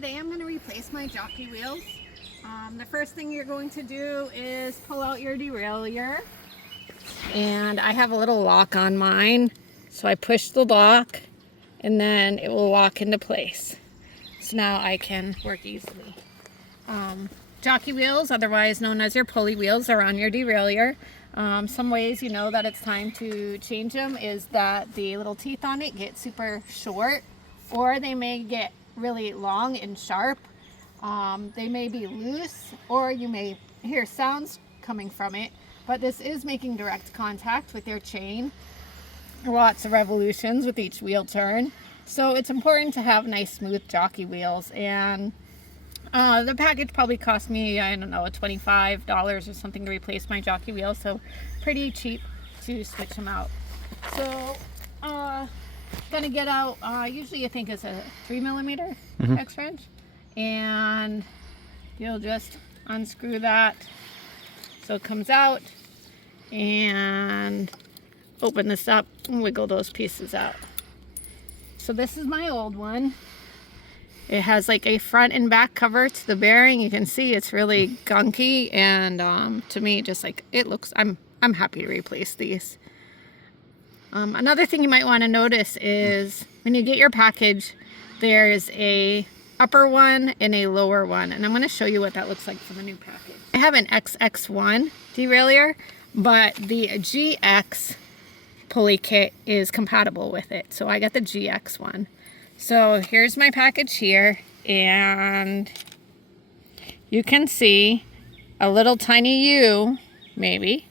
today I'm going to replace my jockey wheels. The first thing you're going to do is pull out your derailleur. And I have a little lock on mine. So I push the lock and then it will lock into place. So now I can work easily. Jockey wheels, otherwise known as your pulley wheels, are on your derailleur. Some ways you know that it's time to change them is that the little teeth on it get super short, or they may get really long and sharp. They may be loose, or you may hear sounds coming from it, but this is making direct contact with your chain. Lots of revolutions with each wheel turn. So it's important to have nice smooth jockey wheels, and the package probably cost me, I don't know, $25 or something to replace my jockey wheels, so pretty cheap to switch them out. So gonna get out, usually I think it's a 3mm X wrench, and you'll just unscrew that so it comes out, and open this up and wiggle those pieces out. So this is my old one. It has like a front and back cover to the bearing. You can see it's really gunky, and to me, just like it looks, I'm happy to replace these. Another thing you might want to notice is when you get your package, there's a upper one and a lower one, and I'm going to show you what that looks like from a new package. I have an XX1 derailleur, but the GX pulley kit is compatible with it, so I got the GX one. So here's my package here, and you can see a little tiny U, maybe.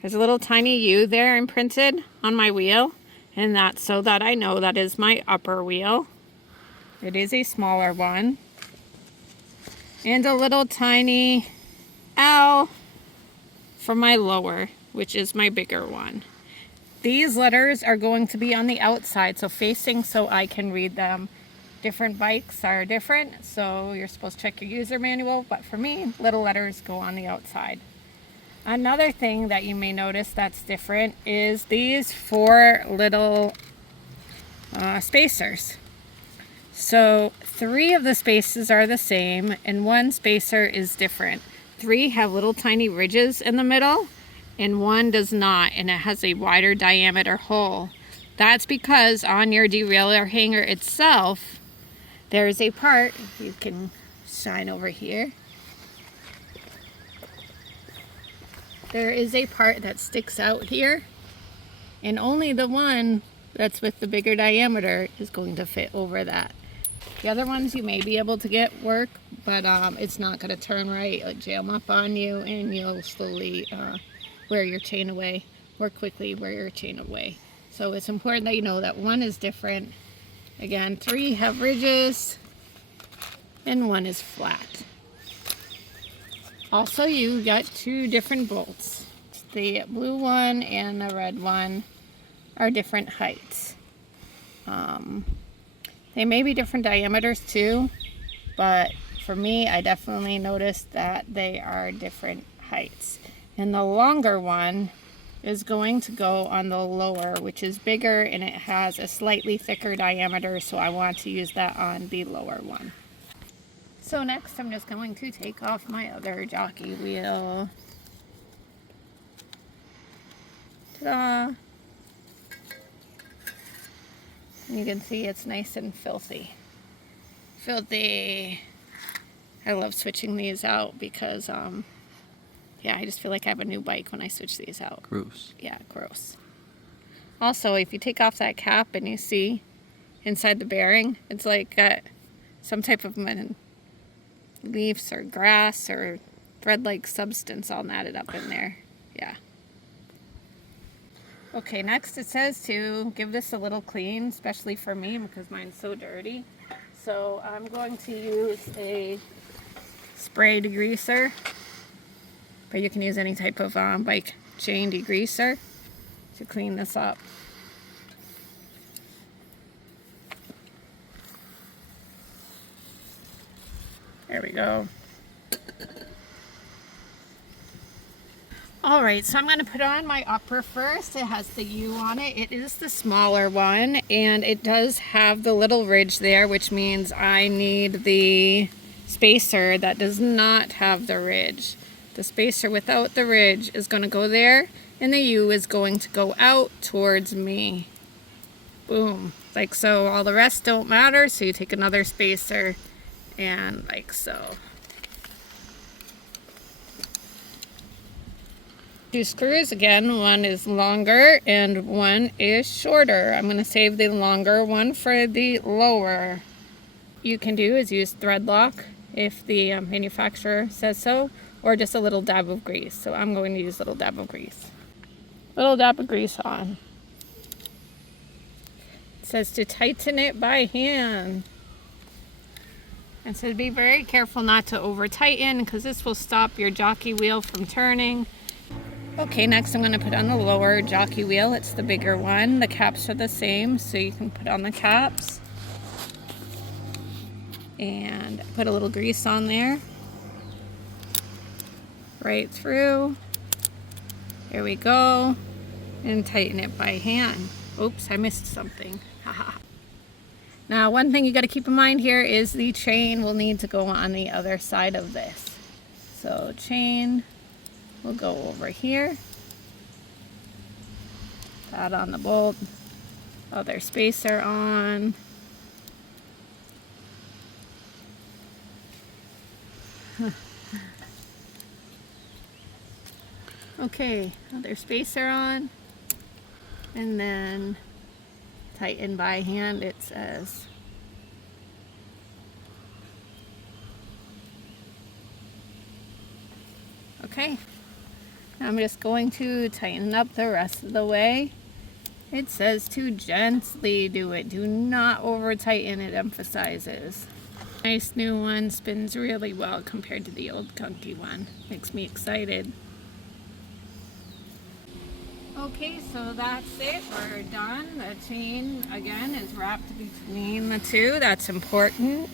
There's a little tiny U there imprinted on my wheel, and that's so that I know that is my upper wheel. It is a smaller one. And a little tiny L for my lower, which is my bigger one. These letters are going to be on the outside, so facing, so I can read them. Different bikes are different, so you're supposed to check your user manual, but for me, little letters go on the outside. Another thing that you may notice that's different is these 4 little spacers. So 3 of the spaces are the same, and 1 spacer is different. 3 have little tiny ridges in the middle, and 1 does not, and it has a wider diameter hole. That's because on your derailleur hanger itself, there's a part, you can shine over here. There is a part that sticks out here, and only the one that's with the bigger diameter is going to fit over that. The other ones you may be able to get work, but it's not going to turn right, it'll jam up on you, and you'll slowly wear your chain away, more quickly wear your chain away. So it's important that you know that 1 is different. Again, 3 have ridges, and 1 is flat. Also, you got 2 different bolts. The blue one and the red one are different heights. They may be different diameters too, but for me, I definitely noticed that they are different heights. And the longer one is going to go on the lower, which is bigger, and it has a slightly thicker diameter, so I want to use that on the lower one. So next I'm just going to take off my other jockey wheel. Ta-da! You can see it's nice and filthy. Filthy! I love switching these out because yeah, I just feel like I have a new bike when I switch these out. Gross. Yeah, gross. Also, if you take off that cap and you see inside the bearing, it's like some type of leaves or grass or thread-like substance all knotted up in there. Yeah. Okay, next it says to give this a little clean, especially for me because mine's so dirty. So I'm going to use a spray degreaser, but you can use any type of bike chain degreaser to clean this up. There we go. All right, so I'm going to put on my upper first. It has the U on it. It is the smaller one, and it does have the little ridge there, which means I need the spacer that does not have the ridge. The spacer without the ridge is going to go there, and the U is going to go out towards me. Boom, like so. All the rest don't matter, so you take another spacer, and like so. 2 screws again, one is longer and one is shorter. I'm going to save the longer one for the lower. You can do is use thread lock if the manufacturer says so, or just a little dab of grease. So I'm going to use a little dab of grease. Little dab of grease on. It says to tighten it by hand. And so be very careful not to over tighten, because this will stop your jockey wheel from turning. Okay, next I'm going to put on the lower jockey wheel. It's the bigger one. The caps are the same, so you can put on the caps. And put a little grease on there. Right through. There we go. And tighten it by hand. Oops, I missed something. Now, one thing you got to keep in mind here is the chain will need to go on the other side of this. So chain will go over here. That on the bolt. Other spacer on. Okay, other spacer on. And then tighten by hand, it says. Okay, I'm just going to tighten up the rest of the way. It says to gently do it. Do not over tighten, it emphasizes. Nice new one, spins really well compared to the old gunky one. Makes me excited. Okay, so that's it. We're done. The chain, again, is wrapped between the two. That's important.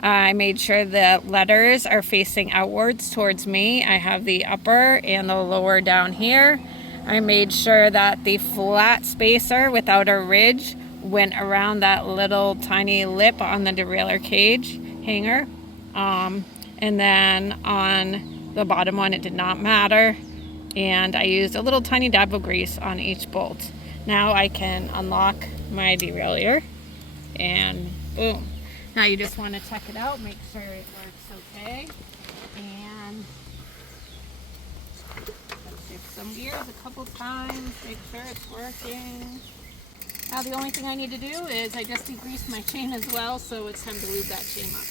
I made sure the letters are facing outwards towards me. I have the upper and the lower down here. I made sure that the flat spacer without a ridge went around that little tiny lip on the derailleur cage hanger. And then on the bottom one, it did not matter. And I used a little tiny dab of grease on each bolt. Now I can unlock my derailleur, and boom. Now you just want to check it out, make sure it works okay. And let's shift some gears a couple times, make sure it's working. Now the only thing I need to do is I just degreased my chain as well, so it's time to lube that chain up.